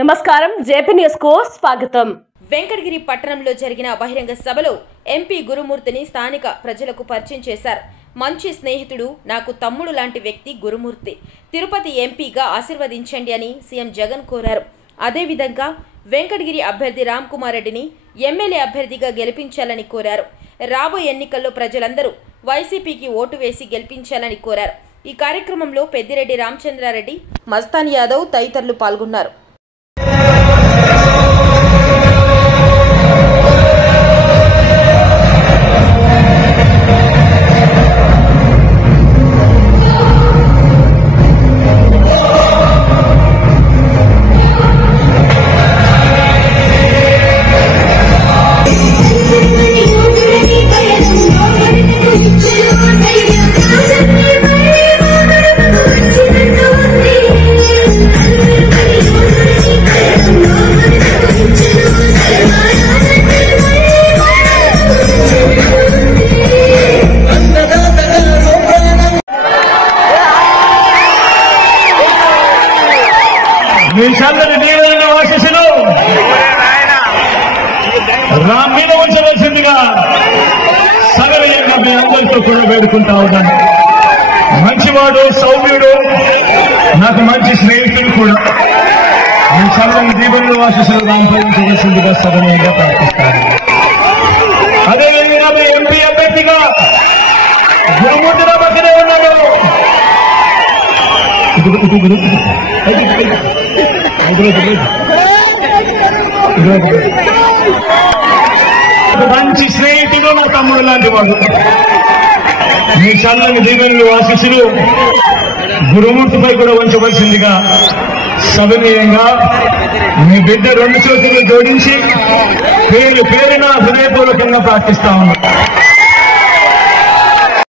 నమస్కారం JP news కు స్వాగతం। వెంకటగిరి పట్టణంలో జరిగిన బహిరంగ సభలో ఎంపీ గురుమూర్తిని స్థానిక ప్రజలకు పరిచయం చేశారు। మంచి స్నేహితుడు, నాకు తమ్ముడు లాంటి వ్యక్తి గురుమూర్తి। తిరుపతి ఎంపీగా ఆశీర్వదించండి అని సీఎం జగన్ కోరారు। అదే విధంగా వెంకటగిరి అభ్యర్థి రామ్ కుమార్ రెడ్డిని ఎమ్మెల్యే అభ్యర్థిగా గెలిపించాలని కోరారు। రాబోయే ఎన్నికల్లో ప్రజలందరూ వైసీపీకి ఓటు వేసి గెలిపించాలని కోరారు। ఈ కార్యక్రమంలో పెద్దిరెడ్డి రామచంద్రారెడ్డి, మస్తాన్ యాదవ్ తదితరులు పాల్గొన్నారు। రామ్ మీద ఉంచవలసిందిగా సగలయంగా మీ అందరితో కూడా వేడుకుంటా ఉన్నాను। మంచివాడు, సౌమ్యుడు, నాకు మంచి స్నేహితుడు కూడా। మీ చల్లని దీవులు ఆశీస్సులు రాంపరించవలసిందిగా సగలయంగా ప్రార్థిస్తాను। అదేవిధంగా మీ ఎంపీ అభ్యర్థిగా గురుమూర్తి నా పక్కనే ఉన్నాడు। మంచి స్నేహితుడు, నా తమ్ముడు లాంటి వాడు। మీ చల్లని దీవెనలు ఆశీస్సులు గురుమూర్తిపై కూడా ఉంచవలసిందిగా సవినయంగా మీ బిడ్డ రెండు చేతులు జోడించి పేరున హృదయపూర్వకంగా ప్రార్థిస్తా ఉన్నాం।